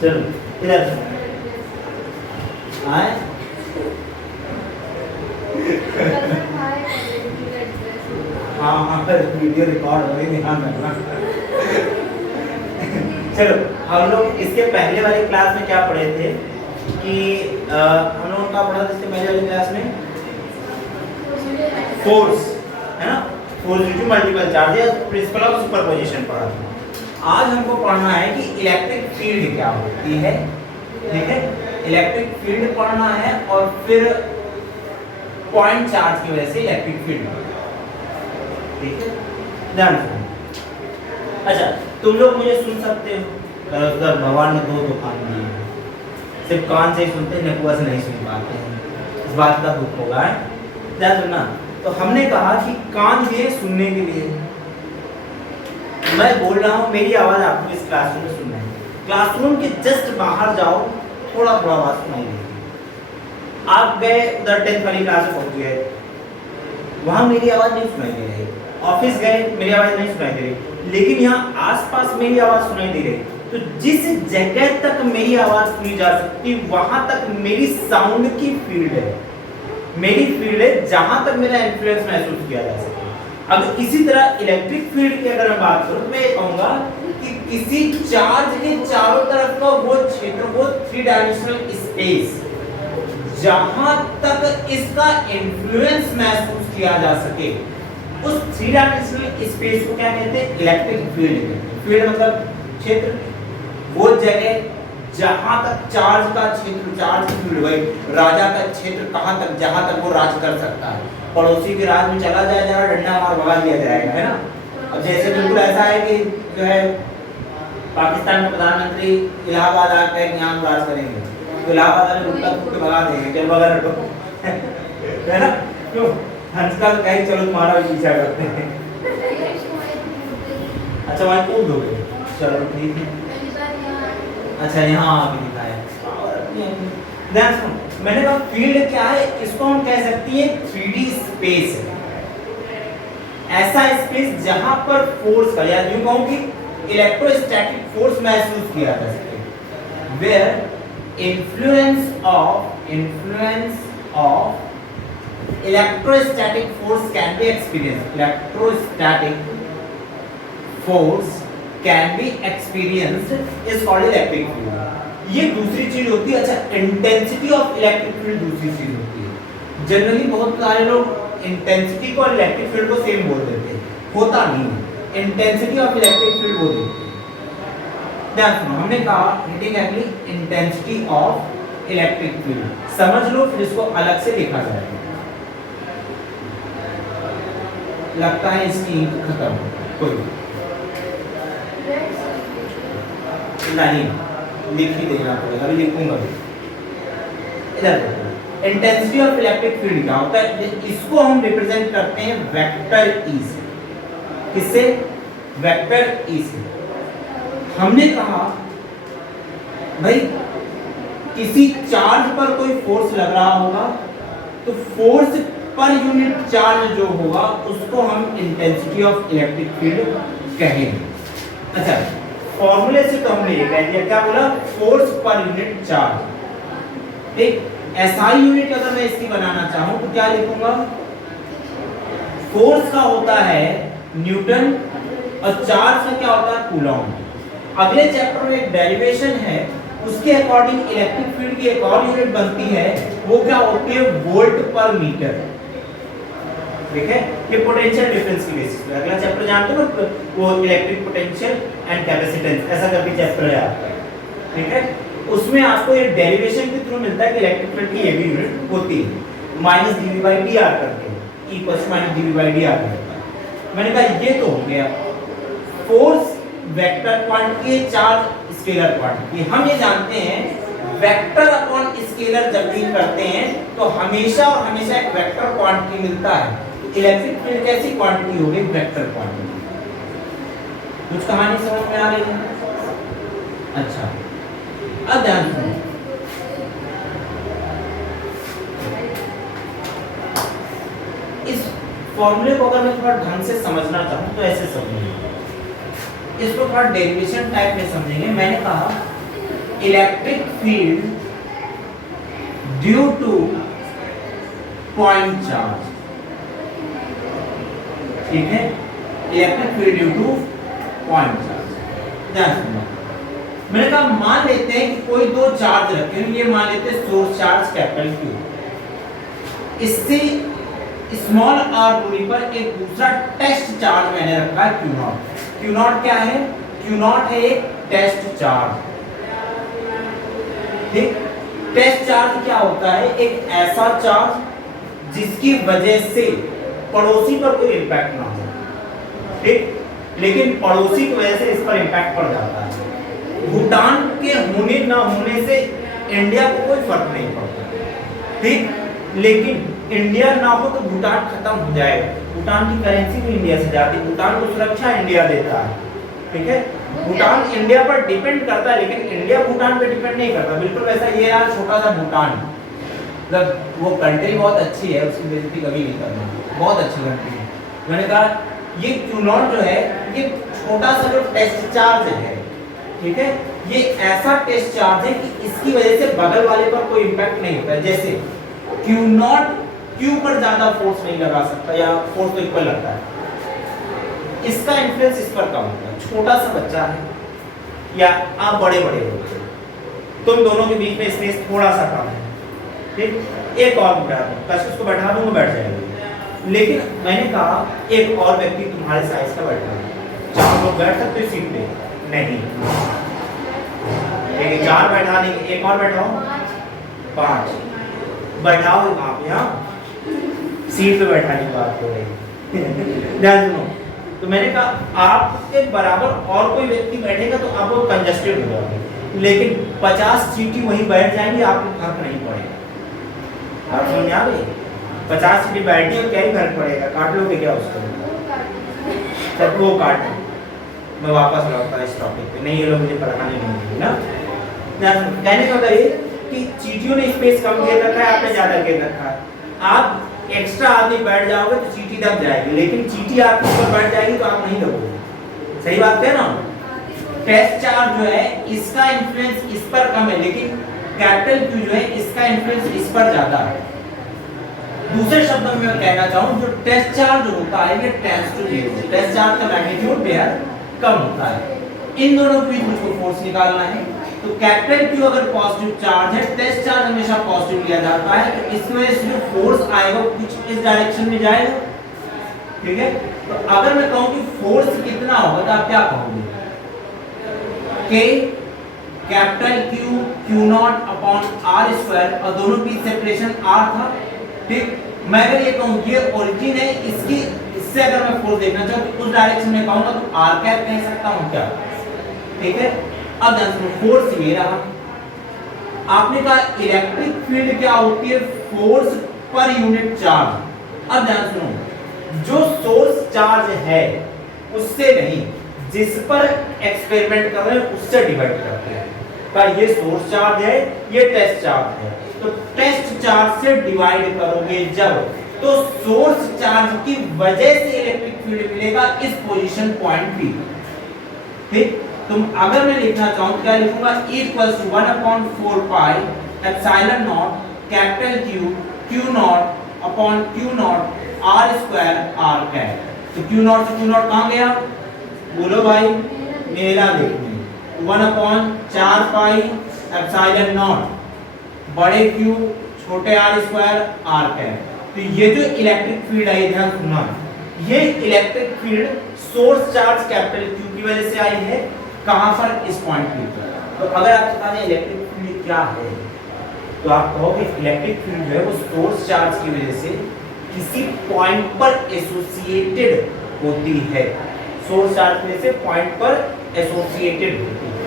चलो इधर आए। हाँ फिर वीडियो रिकॉर्ड हो रही, ध्यान रखना। चलो हम लोग इसके पहले वाली क्लास में क्या पढ़े थे कि हम लोगों का पढ़ा था इसके पहले वाली क्लास में फोर्स, है ना, force due to multiple charges, principle of superposition पढ़ा था। आज हमको पढ़ना है कि इलेक्ट्रिक फील्ड क्या होती है, ठीक है, इलेक्ट्रिक फील्ड पढ़ना है और फिर पॉइंट चार्ज की वजह से इलेक्ट्रिक फील्ड, ठीक है, ध्यान रखना। अच्छा तुम लोग मुझे सुन सकते हो, भगवान ने दो कान दिए हैं, सिर्फ कान से ही सुनते हैं, नकुआ से नहीं सुन पाते हैं, इस बात का दुख होगा, ध्यान रखना। तो हमने कहा कि कान दिए सुनने के लिए, मैं बोल रहा हूँ मेरी आवाज आपको इस क्लासरूम में सुनना है, क्लासरूम के जस्ट बाहर जाओ, थोड़ा थोड़ा आवाज सुनाई देगी। आप गए उधर 10th वाली क्लास में पहुंच गए, वहां मेरी आवाज नहीं सुनाई दे रही, ऑफिस गए मेरी आवाज नहीं सुनाई दे रही, लेकिन यहाँ आसपास मेरी आवाज सुनाई दे रही। तो जिस जगह तक मेरी आवाज सुनी जा सकती वहां तक मेरी साउंड की फील्ड है, मेरी फील्ड है, जहां तक मेरा इन्फ्लुएंस महसूस किया जा सके। अब इसी तरह इलेक्ट्रिक फील्ड की अगर मैं बात करूं तो मैं ये कहूंगा कि किसी चार्ज के चारों तरफ का वो क्षेत्र, वो 3 डायमेंशनल स्पेस, जहां तक इसका इन्फ्लुएंस महसूस किया जा सके, उस 3 डायमेंशनल स्पेस को क्या कहते हैं? इलेक्ट्रिक फील्ड कहते हैं। फील्ड मतलब क्षेत्र, वो जगह जहां तक चार्ज का क्षेत्र, चार्ज की फील्ड, वही राजा का क्षेत्र कहां तक, जहां तक वो राज कर सकता है, पड़ोसी के राज में चला जाए जरा डंडा मार भगा दिया जाएगा, है ना। अब जैसे बिल्कुल ऐसा है कि जो है पाकिस्तान में प्रधानमंत्री इलाहाबाद आकर यहाँ राज करेंगे, तो इलाहाबाद वाले रुकता के भगा देंगे, चल भगा रखो, है ना। क्यों हंस का कहीं चलो तुम्हारा भी पीछा करते हैं। अच्छा वहाँ कूद दोगे, चलो ठीक है। अच्छा यहाँ आगे दिखाया, ध्यान सुनो, मैंने कहा फील्ड क्या है, इसको हम कह सकती है 3D स्पेस है, ऐसा स्पेस जहां पर फोर्स का, या यूं कहूं कि इलेक्ट्रोस्टैटिक फोर्स महसूस किया जा सके, where influence of electrostatic force can be experienced, electrostatic force can be experienced is called electric field। ये दूसरी चीज होती है। अच्छा इंटेंसिटी ऑफ इलेक्ट्रिक फील्ड दूसरी चीज होती है। जनरली बहुत सारे लोग इंटेंसिटी को और इलेक्ट्रिक फील्ड को सेम बोल देते हैं, होता नहीं। इंटेंसिटी ऑफ इलेक्ट्रिक फील्ड बोल देते हैं। ध्यान सुनो, हमने कहा heating angle intensity of electric field, समझ लो, फिर इसको अलग से लिखा जाएगा। लगता है इसकी इंक खत्म, कोई नहीं, लिख ही देना पड़ेगा, अभी लिखूंगा। इधर इंटेंसिटी ऑफ इलेक्ट्रिक फील्ड क्या होता है, इसको हम रिप्रेजेंट करते हैं वेक्टर ई से। किससे? वेक्टर ई से। हमने कहा भाई किसी चार्ज पर कोई फोर्स लग रहा होगा तो फोर्स पर यूनिट चार्ज जो होगा उसको हम इंटेंसिटी ऑफ इलेक्ट्रिक फील्ड कहेंगे। अच्छा फॉर्मूले से तो हमने ये कह दिया, क्या बोला? Force per unit charge. ठीक, एसआई यूनिट अगर मैं इसकी बनाना चाहूं तो क्या लिखूंगा? फोर्स का होता है न्यूटन और चार्ज का क्या होता है? कूलॉम। अगले चैप्टर में एक डेरिवेशन है, उसके अकॉर्डिंग इलेक्ट्रिक फील्ड की एक और यूनिट बनती है, वो क्या होती है? वोल्ट पर मीटर। ठीक है, ये पोटेंशियल डिफरेंस की बेसिस पे। अगला चैप्टर जानते हो ना, वो इलेक्ट्रिक पोटेंशियल एंड कैपेसिटेंस, ऐसा करके चैप्टर है आपका। ठीक है, उसमें आपको ये डेरिवेशन के थ्रू मिलता है कि इलेक्ट्रिक फील्ड की ये भी यूनिट होती है, -dV/dr करके, E = -dV/dr करके। मैंने कहा ये तो हो गया force vector quantity, charge scalar quantity. हम ये जानते हैं वेक्टर अपॉन स्केलर जब भी करते हैं तो हमेशा और हमेशा एक वेक्टर क्वांटिटी मिलता है। इलेक्ट्रिक फील्ड कैसी क्वांटिटी होगी? Vector quantity. कुछ कहानी समझ में आ रही है? अच्छा अब ध्यान सुनो, इस फॉर्मूले को अगर मैं थोड़ा ढंग से समझना चाहूं तो ऐसे समझेंगे, इसको थोड़ा डेरिवेशन टाइप में समझेंगे। मैंने कहा electric field due two point charge, ठीक है, electric field due two point charge. ध्यान सुनो, मैंने कहा मान लेते हैं कि कोई दो चार्ज रखे हैं, ये मान लेते हैं सोर्स चार्ज कैपिटल Q, इससे स्मॉल r दूरी पर एक दूसरा टेस्ट चार्ज मैंने रखा है Q0। Q0 क्या है? Q0 है एक टेस्ट चार्ज, ठीक। टेस्ट चार्ज क्या होता है? एक ऐसा चार्ज जिसकी वजह से पड़ोसी पर कोई इम्पैक्ट ना हो, ठीक, लेकिन पड़ोसी की वजह से इस पर इम्पैक्ट पड़ जाता है। भूटान के होने ना होने से इंडिया को कोई फर्क नहीं पड़ता, ठीक, लेकिन इंडिया ना हो तो भूटान खत्म हो जाएगा। भूटान की करेंसी भी इंडिया से जाती है, भूटान को सुरक्षा इंडिया देता है, ठीक है। भूटान इंडिया पर डिपेंड करता है, लेकिन इंडिया भूटान पर डिपेंड नहीं करता। बिल्कुल वैसा ये रहा छोटा सा भूटान, मतलब वो कंट्री बहुत अच्छी है, उसकी बेइज्जती कभी नहीं करना, बहुत अच्छी कंट्री है। मैंने कहा ये Q0 जो है ये छोटा सा जो टेस्ट चार्ज है, ठीक है, ये ऐसा टेस्ट चार्ज है कि इसकी वजह से बगल वाले पर कोई इम्पैक्ट नहीं होता है। जैसे Q0 Q पर ज्यादा फोर्स नहीं लगा सकता, या फोर्स तो इक्वल लगता है, इसका इन्फ्लुएंस इस पर कम होता है। छोटा सा बच्चा है या आप बड़े बड़े हो, तुम दोनों के बीच में स्पेस थोड़ा सा कम है, ठीक, एक और बैठा दूं, कशिश को बैठा दूंगा बैठ जाएगा, लेकिन मैंने कहा एक और व्यक्ति तुम्हारे साइज का बैठा है, 4 लोग बैठ सकते हो सीट पे? नहीं, एक 4 बैठाने, एक और बैठाओ 5 बैठाओ वहां पे, हाँ सीट पे बैठाने की बात हो रही है। ध्यान सुनो, तो मैंने कहा आपके बराबर और कोई व्यक्ति बैठेगा तो आप वो कंजस्टेड हो जाओगे, लेकिन 50 सीटी वहीं बैठ जाएंगे, आपको फर्क नहीं पड़ेगा। आप समझ आ गई? 50 सीटी बैठनी और क्या ही फर्क पड़ेगा, काट लोगे क्या उसको? तब वो काट, मैं वापस लौटता इस टॉपिक पे, नहीं ये लोग मुझे पढ़ाने नहीं देंगे ना। कहने का मतलब ये कि चीटियों ने स्पेस कम घेर रखा है, आपने ज्यादा घेर रखा है। आप एक्स्ट्रा आदमी बैठ जाओगे तो चीटी दब जाएगी, लेकिन चीटी आपके ऊपर बैठ जाएगी तो आप नहीं दबोगे। सही बात है ना? टेस्ट चार्ज जो है इसका इन्फ्लुएंस इस पर कम है, लेकिन कैपिटल Q जो है इसका इन्फ्लुएंस इस पर ज्यादा है। दूसरे शब्दों में मैं कहना चाहूं, जो टेस्ट चार्ज होता है ये टेंड्स टू 0, टेस्ट चार्ज का मैग्नीट्यूड बेहद कम होता है। इन दोनों के बीच मुझको फोर्स निकालना है, तो कैपिटल Q अगर पॉजिटिव चार्ज है, टेस्ट चार्ज हमेशा पॉजिटिव लिया जाता है, तो इसकी वजह से जो फोर्स आएगा कुछ इस डायरेक्शन में जाएगा, ठीक है। तो अगर मैं कहूं कि फोर्स कितना होगा तो आप क्या कहोगे? K capital Q Q0 upon R square, और दोनों की सेपरेशन R था, ठीक। मैं अगर ये कहूं ये ओरिजिन है इसकी, इससे अगर मैं फोर्स देखना चाहूं तो उस डायरेक्शन में कहूंगा तो R कैप कह सकता हूं क्या, ठीक है। अब ध्यान सुनो, फोर्स ये रहा। आपने कहा इलेक्ट्रिक फील्ड क्या होती है? Force per unit charge. अब ध्यान सुनो, जो सोर्स चार्ज है उससे नहीं, जिस पर एक्सपेरिमेंट कर रहे हैं उससे डिवाइड करते हैं। का ये सोर्स चार्ज है, ये टेस्ट चार्ज है, तो टेस्ट चार्ज से डिवाइड करोगे जब, तो सोर्स चार्ज की वजह से इलेक्ट्रिक फील्ड मिलेगा इस पोजीशन पॉइंट पे, ठीक। तुम अगर मैं लिखना चाहूं तो क्या लिखूंगा? E=1/4 pi epsilon not capital Q Q0 upon Q0 R square R cap. तो Q0 से Q0 कहां गया? बोलो भाई, मेरा देखिए 1/4 पाई एप्सिलॉन नॉट बड़े Q छोटे R स्क्वायर R कैप। तो ये जो इलेक्ट्रिक फील्ड है, ध्यान सुनना, ये electric field source charge capital Q की वजह से आई है। कहां पर? इस पॉइंट पे। तो अगर आपसे कहा जाए इलेक्ट्रिक फील्ड क्या है, तो आप कहोगे इलेक्ट्रिक फील्ड जो है वो सोर्स चार्ज की वजह से किसी पॉइंट पर एसोसिएटेड होती है। सोर्स चार्ज की वजह से पॉइंट पर एसोसिएटेड होती है।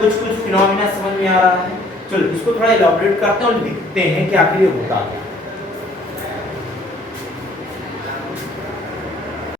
कुछ फिनोमेना समझ में आ रहा है? चलो इसको थोड़ा इलैबोरेट करते हैं और लिखते हैं कि आखिर ये होता है।